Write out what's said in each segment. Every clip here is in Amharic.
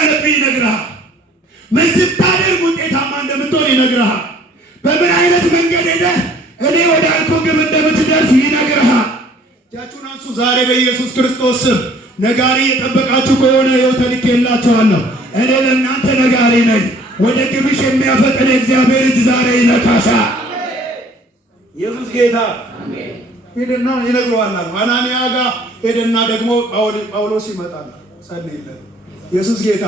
ይነግርሃል። ምን ስታደርግ ውጤታማ እንደምትሆን ይነግርሃል። በምን አይነት መንገድ ሄደህ እኔ ወዳልኩህ ግብ እንደምትደርስ ይነግርሃል። እጃችሁን አንሱ። ዛሬ በኢየሱስ ክርስቶስ ስም ነጋሪ የጠበቃችሁ ከሆነ ይኸው ተልኬላችኋለሁ። እኔ ለእናንተ ነጋሪ ነኝ። ወደ ግብሽ የሚያፈጥን እግዚአብሔር እጅ ዛሬ ይነካሻል። ኢየሱስ ጌታ ሄደና ይነግረዋል። አናንያ ጋር ሄደና ደግሞ ጳውሎስ ይመጣል። ጸልይለት። ኢየሱስ ጌታ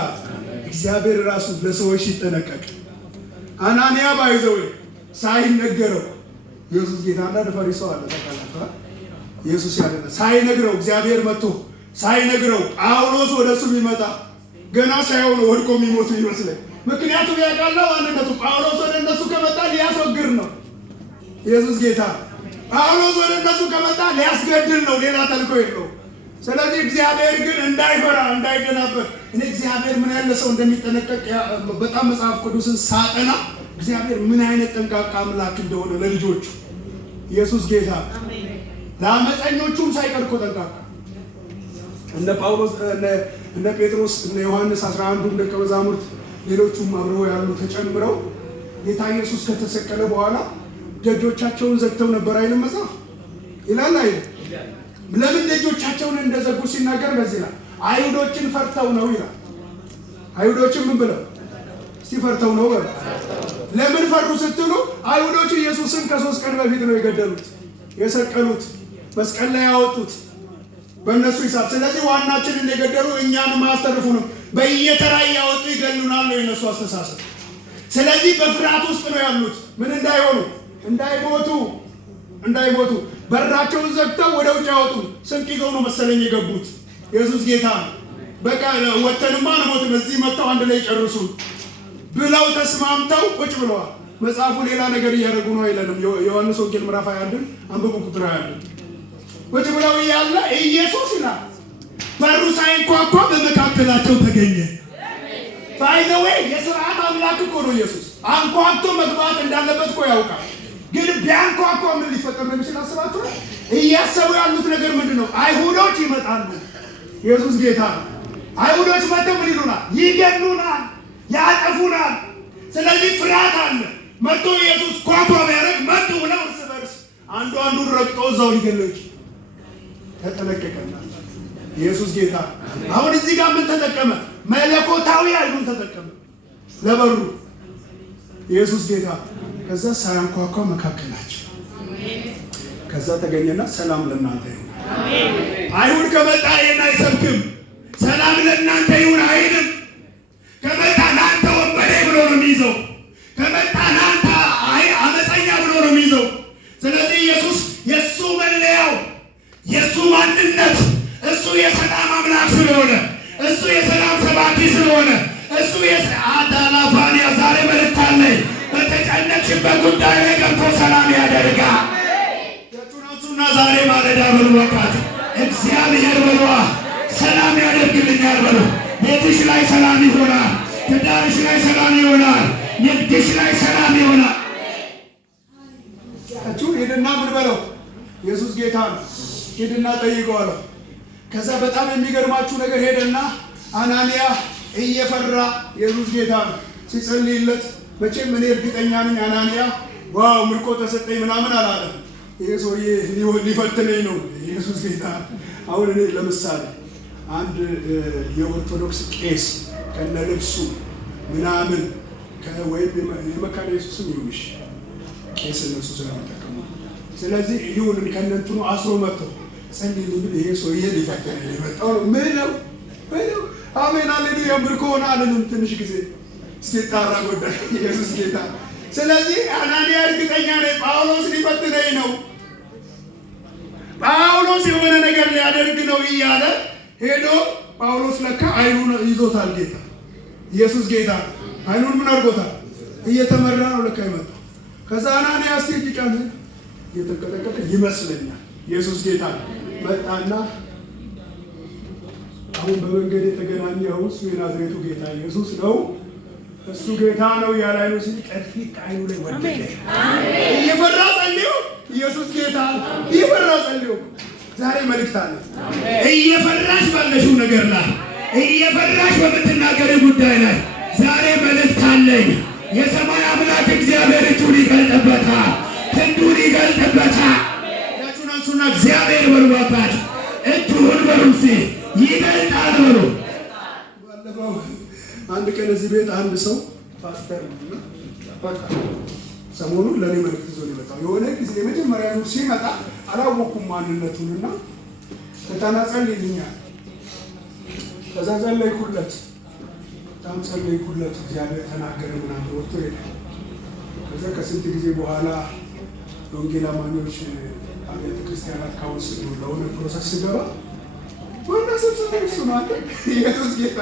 እግዚአብሔር ራሱ ለሰዎች ሲጠነቀቅ አናንያ ባይዘው ሳይነገረው ኢየሱስ ጌታ እና ፈሪሳው አለ ተካላታ ኢየሱስ ያለና ሳይነግረው እግዚአብሔር መጥቶ ሳይነግረው ጳውሎስ ወደሱ ቢመጣ ገና ሳይሆን ወድቆ የሚሞት ይመስላል። ምክንያቱም ያውቃል ማንነቱ። ጳውሎስ ወደ እነሱ ከመጣ ሊያስወግር ነው። ኢየሱስ ጌታ ጳውሎስ ወደ እነሱ ከመጣ ሊያስገድል ነው። ሌላ ተልኮ የለው። ስለዚህ እግዚአብሔር ግን እንዳይፈራ እንዳይደናበር እኔ እግዚአብሔር ምን ያለ ሰው እንደሚጠነቀቅ በጣም መጽሐፍ ቅዱስን ሳጠና እግዚአብሔር ምን አይነት ጠንቃቃ አምላክ እንደሆነ ለልጆቹ ኢየሱስ ጌታ ለአመፀኞቹም ሳይቀር እኮ ጠንቃቃ እነ ጳውሎስ እነ ጴጥሮስ እነ ዮሐንስ 11 ደቀ መዛሙርት ሌሎቹም አብረው ያሉ ተጨምረው ጌታ ኢየሱስ ከተሰቀለ በኋላ ደጆቻቸውን ዘግተው ነበር አይልም መጽሐፍ ይላል አይደል? ለምን ደጆቻቸውን እንደዘጉ ሲናገር በዚህ ላይ አይሁዶችን ፈርተው ነው ይላል። አይሁዶችን ምን ብለው ሲፈርተው ነው ወር ለምን ፈሩ ስትሉ አይሁዶች ኢየሱስን ከ3 ቀን በፊት ነው የገደሉት የሰቀሉት መስቀል ላይ ያወጡት በእነሱ ሂሳብ። ስለዚህ ዋናችን እንደገደሉ እኛን ማስተርፉንም በየተራ ያወጡ ይገሉናል ነው የነሱ አስተሳሰብ። ስለዚህ በፍርሃት ውስጥ ነው ያሉት። ምን እንዳይሆኑ እንዳይሞቱ በራቸውን ዘግተው ወደ ውጭ ያወጡ። ስንቅ ይዘው ነው መሰለኝ የገቡት። ኢየሱስ ጌታ በቃ ወተንማ ነው በዚህ መጥተው አንድ ላይ ጨርሱ ብለው ተስማምተው ቁጭ ብለዋል። መጽሐፉ ሌላ ነገር እያደረጉ ነው አይለንም። ዮሐንስ ወንጌል ምዕራፍ 21 አንብቡ ቁጥር 21 ቁጭ ብለው እያለ ኢየሱስ ይላል በሩ ሳይንኳኳ በመካከላቸው ተገኘ። ባይዘዌ የሥርዓት አምላክ እኮ ነው ኢየሱስ። አንኳኩቶ መግባት እንዳለበት እኮ ያውቃል። ግን ቢያንኳኳ ምን ሊፈጠር እንደሚችል አስባችኋል? እያሰቡ ያሉት ነገር ምንድን ነው? አይሁዶች ይመጣሉ። ኢየሱስ ጌታ አይሁዶች መጥተው ምን ይሉናል? ይገሉናል፣ ያጠፉናል። ስለዚህ ፍርሃት አለ። መጥቶ ኢየሱስ ኳኳ ቢያደርግ መጡ ብለው እርስ በርስ አንዱን ረግጦ እዛው ሊገለች ተጠነቀቀና ኢየሱስ ጌታ አሁን እዚህ ጋር ምን ተጠቀመ? መለኮታዊ ኃይሉን ተጠቀመ ለበሩ ኢየሱስ ጌታ። ከዛ ሳያንኳኳ መካከላቸው ከዛ ተገኘና ሰላም ለእናንተ ይሁን። አይሁድ ከመጣ ይሄን አይሰብክም። ሰላም ለእናንተ ይሁን አይልም። ከመጣ ናንተ ወንበዴ ብሎ ነው የሚይዘው። ከመጣ ናንተ አመፀኛ ብሎ ነው የሚይዘው። ስለዚህ ኢየሱስ የእሱ መለያው የእሱ ማንነት እሱ የሰላም አምላክ ስለሆነ እሱ የሰላም ሰባኪ ስለሆነ እሱ አዳላፋንያ ዛሬ መልእክት አለኝ። በተጨነቅሽበት ጉዳይ ላይ ገብቶ ሰላም ያደርጋል። የቱነቱና ዛሬ ማለዳ በልወቃት እግዚአብሔር በሏ ሰላም ያደርግልኛል በሉ። ቤትሽ ላይ ሰላም ይሆናል። ትዳርሽ ላይ ሰላም ይሆናል። ንግድሽ ላይ ሰላም ይሆናል። ሄድና ምን በለው ኢየሱስ ጌታ ነው። ሄድና ጠይቀዋለሁ። ከዛ በጣም የሚገርማችሁ ነገር ሄደና አናንያ እየፈራ ኢየሱስ ጌታ ነው ሲጸልይለት፣ መቼም እኔ እርግጠኛ ነኝ አናንያ ዋው ምርኮ ተሰጠኝ ምናምን አላለም። ይሄ ሰውዬ ሊፈትነኝ ነው ኢየሱስ ጌታ። አሁን እኔ ለምሳሌ አንድ የኦርቶዶክስ ቄስ ከነ ልብሱ ምናምን ወይም የመካነ ኢየሱስም ይሁንሽ ቄስ እነሱ ስለሚጠቀሙ ስለዚህ ይሁን ከነንትኑ አስሮ መጥቶ ጸልይልኝ ይሄ ሰውዬ ሊፈትነኝ የመጣው ነው። ምን ነው አሜን ሃሌሉያ ምርኮ ሆነ አለንም ትንሽ ጊዜ እስኪጣራ ጉዳይ ኢየሱስ ጌታ። ስለዚህ አናንያ እርግጠኛ ነኝ ጳውሎስ ሊፈትነኝ ነው፣ ጳውሎስ የሆነ ነገር ሊያደርግ ነው እያለ ሄዶ ጳውሎስ ለካ አይኑን ይዞታል ጌታ ኢየሱስ ጌታ። አይኑን ምን አድርጎታል? እየተመራ ነው ለካ ይመጣ። ከዛ አናንያ እስቲ ጫነ እየተንቀጠቀጠ ይመስለኛል ኢየሱስ ጌታ መጣና አሁን በመንገድ የተገናኘው እሱ የናዝሬቱ ጌታ ኢየሱስ ነው፣ እሱ ጌታ ነው ያላዩ ሲል ቀርፊት አይኑ ላይ ወደቀ። እየፈራ ጸልዩ ኢየሱስ ጌታ እየፈራ ጸልዩ። ዛሬ መልእክት አለ። እየፈራሽ ባለሽው ነገር ላይ እየፈራሽ በምትናገሪው ጉዳይ ላይ ዛሬ መልእክት አለኝ። የሰማይ አምላክ እግዚአብሔር እጁን ይገልጥበታል፣ ክንዱን ይገልጥበታል። እጃችሁን አንሱና እግዚአብሔር በሉ ባካችሁ፣ እጁን በሉ እስቲ ይገልጣል በሉ። ባለፈው አንድ ቀን እዚህ ቤት አንድ ሰው ፓስተር ነው በቃ ሰሞኑን ለኔ መልእክት ይዞ ነው የመጣው። የሆነ ጊዜ የመጀመሪያ ዙር ሲመጣ አላወኩም ማንነቱንና ተናጸልኝኛል። ከዛ ጸለይኩለት፣ በጣም ጸለይኩለት። እግዚአብሔር ተናገረ ምናምን ወጥቶ ሄደ። ከዛ ከስንት ጊዜ በኋላ ወንጌል አማኞች አብያተ ክርስቲያናት ካውንስል ለሆነ ፕሮሰስ ሲገባ ዋና ሰብሳቢ እሱ ነው። ኢየሱስ ጌታ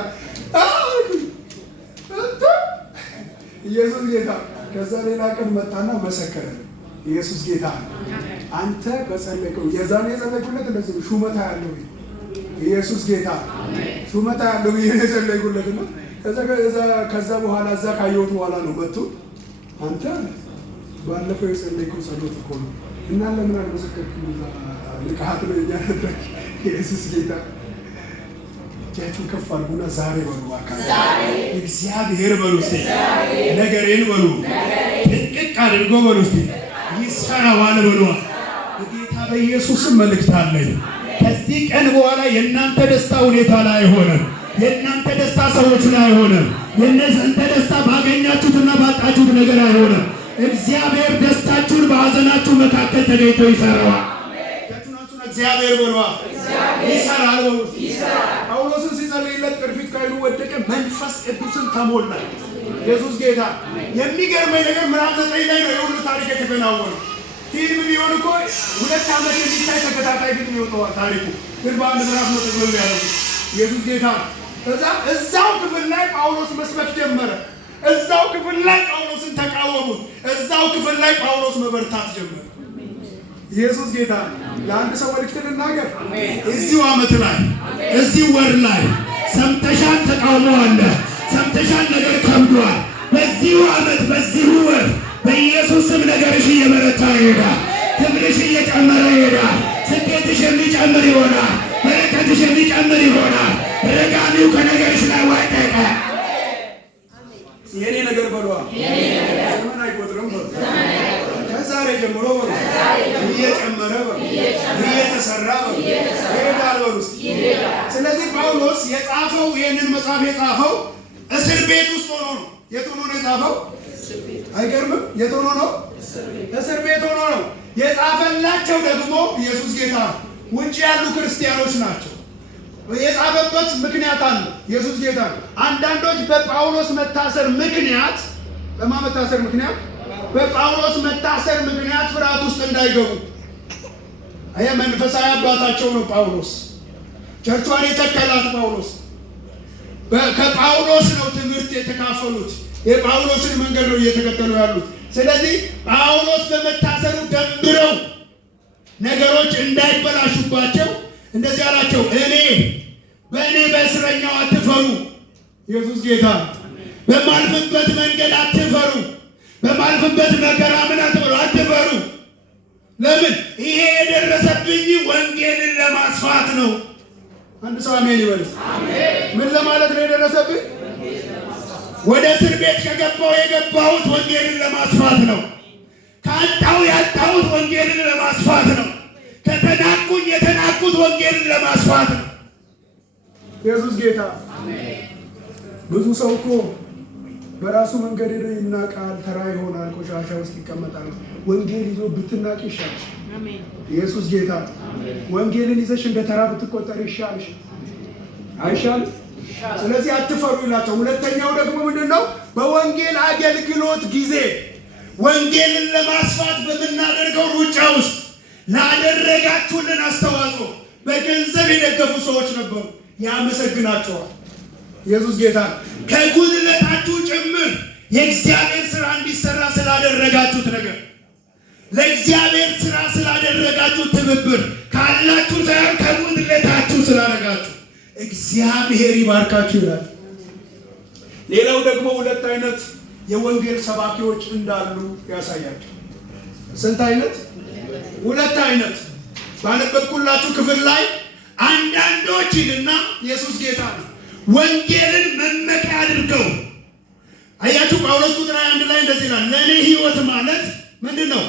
ኢየሱስ ጌታ። ከዛ ሌላ ቀን መጣና መሰከረ። ኢየሱስ ጌታ አንተ በጸለይከው የዛኔ የጸለይኩለት እንደዚህ ሹመታ ያለው ኢየሱስ ጌታ ሹመታ ያለው የጸለይኩለት ነው። ከዛ በኋላ እዛ ካየሁት በኋላ ነው መጥቶ አንተ ባለፈው የጸለይከው ጸሎት እኮ ነው እና ለምን አልመሰከርክም? ልቃት ነው ያደረክ። ኢየሱስ ጌታ እጃችሁን ከፍ አድርጉና ዛሬ በሉ አካል እግዚአብሔር በሉ እስቲ ነገሬን በሉ ጥንቅቅ አድርጎ በሉ እስቲ ይሰራዋል በሉ። በጌታ በኢየሱስም መልእክት አለኝ። ከዚህ ቀን በኋላ የእናንተ ደስታ ሁኔታ ላይ አይሆንም። የእናንተ ደስታ ሰዎች ላይ አይሆንም። የእናንተ ደስታ ባገኛችሁትና ባጣችሁት ነገር አይሆንም። እግዚአብሔር ደስታችሁን በሐዘናችሁ መካከል ተገኝቶ ይሰራዋል። እግዚአብሔር በሉ ይሰራል በሉ። ጳውሎስን ሲጸልይለት ቅርፊት ካይሉ ወደቀ፣ መንፈስ ቅዱስን ተሞላ። ኢየሱስ ጌታ። የሚገርመኝ ነገር ምዕራፍ 9 ላይ ነው የሁሉ ታሪክ የተከናወነው። ፊልም ቢሆን እኮ 2 ዓመት የሚታይ ተከታታይ ፊልም ይወጣዋል ታሪኩ፣ ግን በአንድ ምዕራፍ ነው ጠቅልሎ ያደረጉት። ኢየሱስ ጌታ። ከዛ እዛው ክፍል ላይ ጳውሎስ መስበክ ጀመረ። እዛው ክፍል ላይ ጳውሎስን ተቃወሙት። እዛው ክፍል ላይ ጳውሎስ መበርታት ጀመረ። ኢየሱስ ጌታ። ለአንድ ሰው መልእክት ልናገር። እዚሁ ዓመት ላይ እዚሁ ወር ላይ ሰምተሻል፣ ተቃውሞ አለ፣ ሰምተሻል፣ ነገር ከብዷል። በዚሁ ዓመት በዚሁ ወር በኢየሱስ ስም ነገርሽ እየበረታ ይሄዳል። ክብርሽ እየጨመረ ይሄዳል። ስኬትሽ የሚጨምር ይሆናል። በረከትሽ የሚጨምር ይሆናል። ረጋሚው ከነገርሽ ላይ ወደቀ። የኔ ነገር በሏ ዘመን አይቆጥርም በሉ። ከዛሬ ጀምሮ በሉ እየጨመረ በሉ እየተሰራ በሉ ይሄዳል በሉ። ስለዚህ ጳውሎስ የጻፈው ይህንን መጽሐፍ የጻፈው እስር ቤት ውስጥ ሆኖ ነው። የት ሆኖ ነው የጻፈው? አይገርምም? የት ሆኖ ነው? እስር ቤት ሆኖ ነው የጻፈላቸው። ደግሞ ኢየሱስ ጌታ ውጭ ያሉ ክርስቲያኖች ናቸው። የጻፈበት ምክንያት አለ። ኢየሱስ ጌታ። አንዳንዶች በጳውሎስ መታሰር ምክንያት በማመታሰር ምክንያት በጳውሎስ መታሰር ምክንያት ፍርሃት ውስጥ እንዳይገቡ አየ መንፈሳዊ አባታቸው ነው ጳውሎስ። ቸርቿን የተከላት ጳውሎስ ከጳውሎስ ነው ትምህርት የተካፈሉት። የጳውሎስን መንገድ ነው እየተከተሉ ያሉት። ስለዚህ ጳውሎስ በመታሰሩ ደንብረው ነገሮች እንዳይበላሹባቸው እንደዚህ አላቸው። በእኔ በእስረኛው አትፈሩ። ኢየሱስ ጌታ። በማልፍበት መንገድ አትፈሩ። በማልፍበት መከራ ምን አትበሉ፣ አትፈሩ። ለምን? ይሄ የደረሰብኝ ወንጌልን ለማስፋት ነው። አንድ ሰው አሜን ይበል። ምን ለማለት ነው የደረሰብኝ? ወደ እስር ቤት ከገባው የገባሁት ወንጌልን ለማስፋት ነው። ካጣው ያጣሁት ወንጌልን ለማስፋት ነው። ከተናቁኝ የተናቁት ወንጌልን ለማስፋት ነው። ኢየሱስ ጌታ። ብዙ ሰው እኮ በራሱ መንገድ ሄዶ ይናቃል፣ ተራ ይሆናል፣ ቆሻሻ ውስጥ ይቀመጣል። ወንጌል ይዞ ብትናቅ ይሻል። ኢየሱስ ጌታ። ወንጌልን ይዘሽ እንደ ተራ ብትቆጠር ይሻልሽ አይሻል? ስለዚህ አትፈሩ ይላቸው። ሁለተኛው ደግሞ ምንድነው? በወንጌል አገልግሎት ጊዜ ወንጌልን ለማስፋት በምናደርገው ሩጫ ውስጥ ላደረጋችሁልን አስተዋጽኦ በገንዘብ የደገፉ ሰዎች ነበሩ። ያመሰግናቸዋል። ኢየሱስ ጌታ። ከጉድለታችሁ ጭምር የእግዚአብሔር ሥራ እንዲሰራ ስላደረጋችሁት ነገር፣ ለእግዚአብሔር ሥራ ስላደረጋችሁ ትብብር ካላችሁ ሳይሆን ከጉድለታችሁ ስላደረጋችሁ እግዚአብሔር ይባርካችሁ ይላል። ሌላው ደግሞ 2 አይነት የወንጌል ሰባኪዎች እንዳሉ ያሳያቸው። ስንት አይነት? 2 አይነት። ባነበብኩላችሁ ክፍል ላይ አንዳንዶች ይልና ኢየሱስ ጌታ ነው ወንጌልን መመኪያ አድርገው ይላል ለኔ ህይወት ማለት ምንድነው?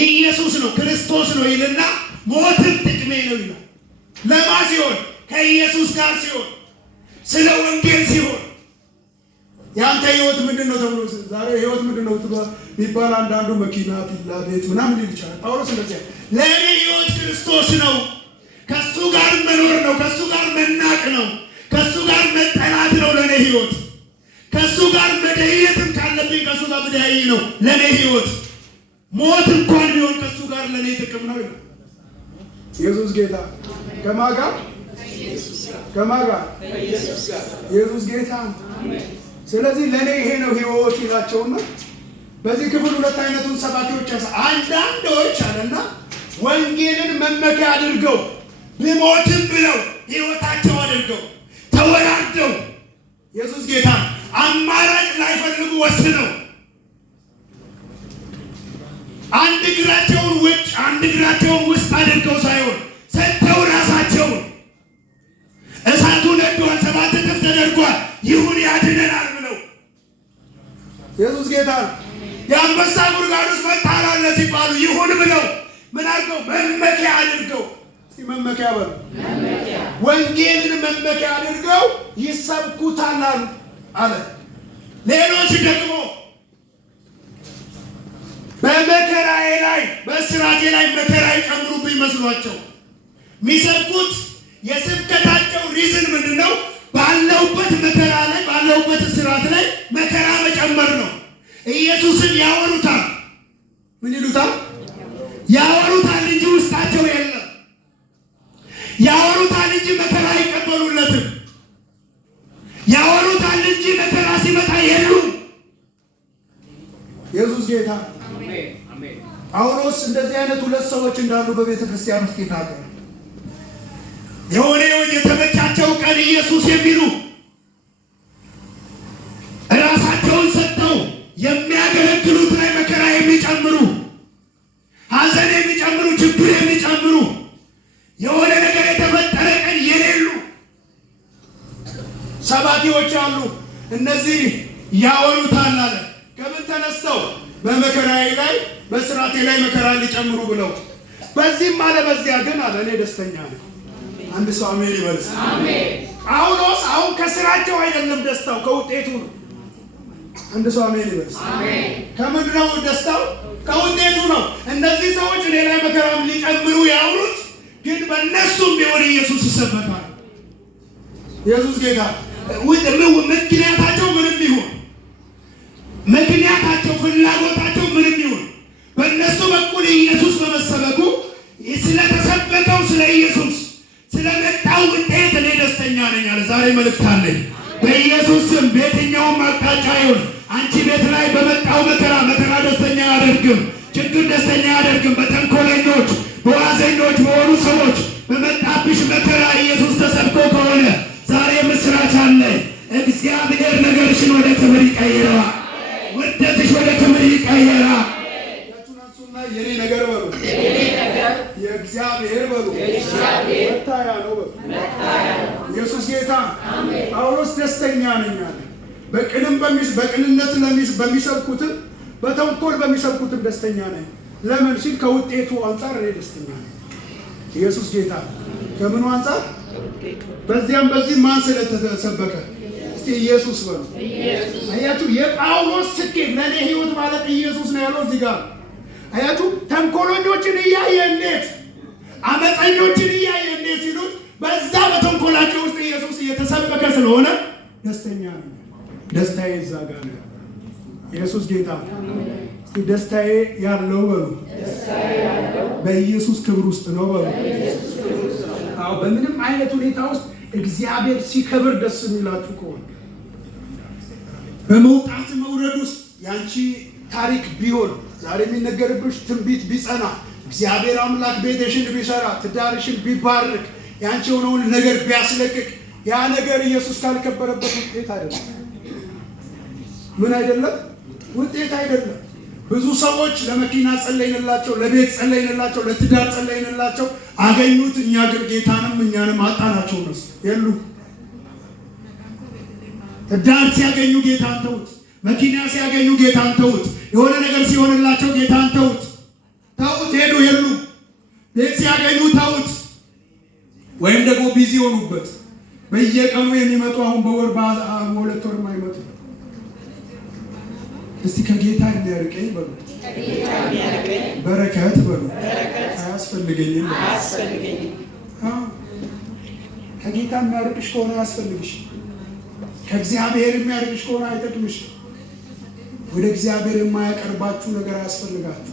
ኢየሱስ ነው፣ ክርስቶስ ነው ይልና ሞትም ጥቅሜ ነው ይላል። ለማ ሲሆን? ከኢየሱስ ጋር ሲሆን፣ ስለ ወንጌል ሲሆን። ያንተ ህይወት ምንድነው ተብሎ ዛሬ ህይወት ምንድነው ቢባል አንዳንዱ መኪና፣ ቪላ፣ ቤት ምናምን ይልቻል። ጳውሎስ እንደዚህ ለኔ ህይወት ክርስቶስ ነው፣ ከሱ ጋር መኖር ነው፣ ከሱ ጋር መናቅ ነው፣ ከሱ ጋር መጠላት ነው ለኔ ህይወት። ከሱ ጋር መደየትም ካለብኝ ከሱ ጋር መደየይ ነው ለኔ ህይወት። ሞት እንኳን ቢሆን ከሱ ጋር ለኔ ጥቅም ነው ይላል። ኢየሱስ ጌታ ከማጋ ከማጋ ኢየሱስ ጌታ። ስለዚህ ለኔ ይሄ ነው ህይወት ይላቸውና በዚህ ክፍል ሁለት አይነቱን ሰባኪዎች አንዳንዶች አለና ወንጌልን መመኪያ አድርገው ቢሞትም ብለው ህይወታቸው አድርገው ተወራርደው ኢየሱስ ጌታ አማራጭ ላይፈልጉ ወስነው አንድ እግራቸውን ውጭ አንድ እግራቸውን ውስጥ አድርገው ሳይሆን ሰጥተው ራሳቸውን እሳቱ ነዷል፣ 7 እጥፍ ተደርጓል፣ ይሁን ያድነናል ብለው ኢየሱስ ጌታ የአንበሳ ጉድጓድ ውስጥ መጣል ሲባሉ ይሁን ብለው ምን አድርገው መመኪያ አድርገው መመኪያ በሉ ወንጌልን መመኪያ አድርገው ይሰብኩታል አለ። ሌሎች ደግሞ በመከራዬ ላይ በእስራቴ ላይ መከራ ይጨምሩብኝ መስሏቸው የሚሰብኩት የስብከታቸው ሪዝን ምንድነው? ባለውበት መከራ ላይ ባለውበት እስራት ላይ መከራ መጨመር ነው። ኢየሱስን ያወሩታል። ምን ይሉታል? ያወሩታል እንጂ ውስጣቸው የለም። ያወሩታል እንጂ መከራ አይቀበሉለትም። ያወሩታል እንጂ መከራ ሲመጣ የሉም። ኢየሱስ ጌታ። ጳውሎስ እንደዚህ አይነት ሁለት ሰዎች እንዳሉ በቤተ ክርስቲያን ውስጥ ይናገራል። የሆነ የተመቻቸው ቀን ኢየሱስ የሚሉ ራሳቸውን ሰጥተው የሚያገለግሉት ላይ መከራ የሚጨምሩ፣ ሐዘን የሚጨምሩ፣ ችግር የሚጨምሩ፣ የሆነ ነገር የተፈጠረ ቀን የሌሉ ሰባኪዎች አሉ። እነዚህ ያወሩታል አለ። ከምን ተነስተው? በመከራዬ ላይ በስራቴ ላይ መከራ ሊጨምሩ ብለው። በዚህም አለ በዚያ ግን አለ እኔ ደስተኛ ነኝ። አንድ ሰው አሜን ይበልስ። ጳውሎስ አሁን ከስራቸው አይደለም ደስታው ከውጤቱ ነው። አንድ ሰው አሜን ይበልስ። ከምንድን ነው ደስታው? ከውጤቱ ነው። እነዚህ ሰዎች እኔ ላይ መከራም ሊጨምሩ ያወሩት ግን በእነሱም ቢሆን ኢየሱስ ይሰበካል። ኢየሱስ ጌታ። ምክንያታቸው ምንም ይሁን ምክንያታቸው ፍላጎታቸው ምንም ይሁን በእነሱ በኩል ኢየሱስ በመሰበኩ ስለተሰበከው ስለ ኢየሱስ ስለመጣው ውጤት እኔ ደስተኛ ነኝ አለ። ዛሬ መልእክት አለኝ። በኢየሱስ ስም በየትኛውም አቅጣጫ ይሁን አንቺ ቤት ላይ በመጣው መከራ ደስተኛ አያደርግም። ችግር ደስተኛ አያደርግም። በተንኮለኞች በዋዘኞች በሆኑ ሰዎች በመጣብሽ መከራ ኢየሱስ ተሰብኮ ከሆነ ዛሬ ምስራች አለ። እግዚአብሔር ነገርሽን ወደ ክብር ይቀይረዋል። ውርደትሽ ወደ ክብር ይቀይራል። የኔ ነገር በሉ የእግዚአብሔር በሉ መታያ ነው በሉ። ኢየሱስ ጌታ። ጳውሎስ ደስተኛ ነኝ አለ። በቅንነት በሚሰብኩትም በተንኮል በሚሰብኩትም ደስተኛ ነኝ። ለምን ሲል ከውጤቱ አንጻር እኔ ደስተኛ ነኝ። ኢየሱስ ጌታ። ከምኑ አንጻር? በዚያም በዚህ ማን ስለተሰበከ? እስቲ ኢየሱስ በሉ። አያችሁ፣ የጳውሎስ ስኬት ለኔ ህይወት ማለት ኢየሱስ ነው ያለው እዚህ ጋር። አያችሁ፣ ተንኮሎኞችን እያየ እንዴት አመፀኞችን እያየ እንዴት ሲሉት በዛ በተንኮላቸው ውስጥ ኢየሱስ እየተሰበከ ስለሆነ ደስተኛ ነኝ። ደስታዬ እዛ ጋር ነው። ኢየሱስ ጌታ። እስቲ ደስታዬ ያለው በሉ በኢየሱስ ክብር ውስጥ ነው በሉ። አዎ፣ በምንም አይነት ሁኔታ ውስጥ እግዚአብሔር ሲከብር ደስ የሚላችሁ ከሆነ በመውጣት መውረድ ውስጥ ያንቺ ታሪክ ቢሆን ዛሬ የሚነገርብሽ ትንቢት ቢጸና እግዚአብሔር አምላክ ቤትሽን ቢሰራ ትዳርሽን ቢባርክ ያንቺ የሆነውን ነገር ቢያስለቅቅ ያ ነገር ኢየሱስ ካልከበረበት ውጤት አይደለም። ምን አይደለም? ውጤት አይደለም። ብዙ ሰዎች ለመኪና ጸለይንላቸው፣ ለቤት ጸለይንላቸው፣ ለትዳር ጸለይንላቸው፣ አገኙት። እኛ ግን ጌታንም እኛንም አጣናቸው። ነው የሉ። ትዳር ሲያገኙ ጌታን ተውት። መኪና ሲያገኙ ጌታን ተውት። የሆነ ነገር ሲሆንላቸው ጌታን ተውት ሄዱ የሉ ቤት ሲያገኙ ተውት፣ ወይም ደግሞ ቢዚ ሆኑበት። በየቀኑ የሚመጡ አሁን በወር በሁለት ወር የማይመጡ እስቲ ከጌታ የሚያርቀኝ በሉ፣ በረከት በሉ፣ አያስፈልገኝም። ከጌታ የሚያርቅሽ ከሆነ አያስፈልግሽ። ከእግዚአብሔር የሚያርቅሽ ከሆነ አይጠቅምሽ። ወደ እግዚአብሔር የማያቀርባችሁ ነገር አያስፈልጋችሁ።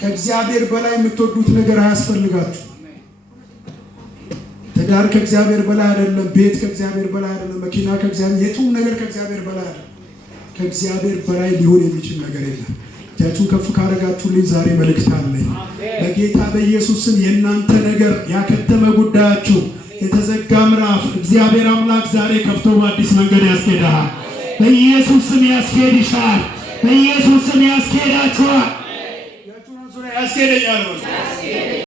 ከእግዚአብሔር በላይ የምትወዱት ነገር አያስፈልጋችሁ። ትዳር ከእግዚአብሔር በላይ አይደለም። ቤት ከእግዚአብሔር በላይ አይደለም። መኪና ከእግዚአብሔር፣ የቱም ነገር ከእግዚአብሔር በላይ አይደለም። ከእግዚአብሔር በላይ ሊሆን የሚችል ነገር የለም። እጃችሁን ከፍ ካደረጋችሁልኝ ዛሬ መልእክት አለኝ። በጌታ በኢየሱስ ስም የእናንተ ነገር ያከተመ ጉዳያችሁ የተዘጋ ምዕራፍ እግዚአብሔር አምላክ ዛሬ ከፍቶ በአዲስ መንገድ ያስኬድሃል። በኢየሱስ ስም ያስኬድሻል። በኢየሱስ ስም ያስኬዳችኋል። ያስኬደኛል።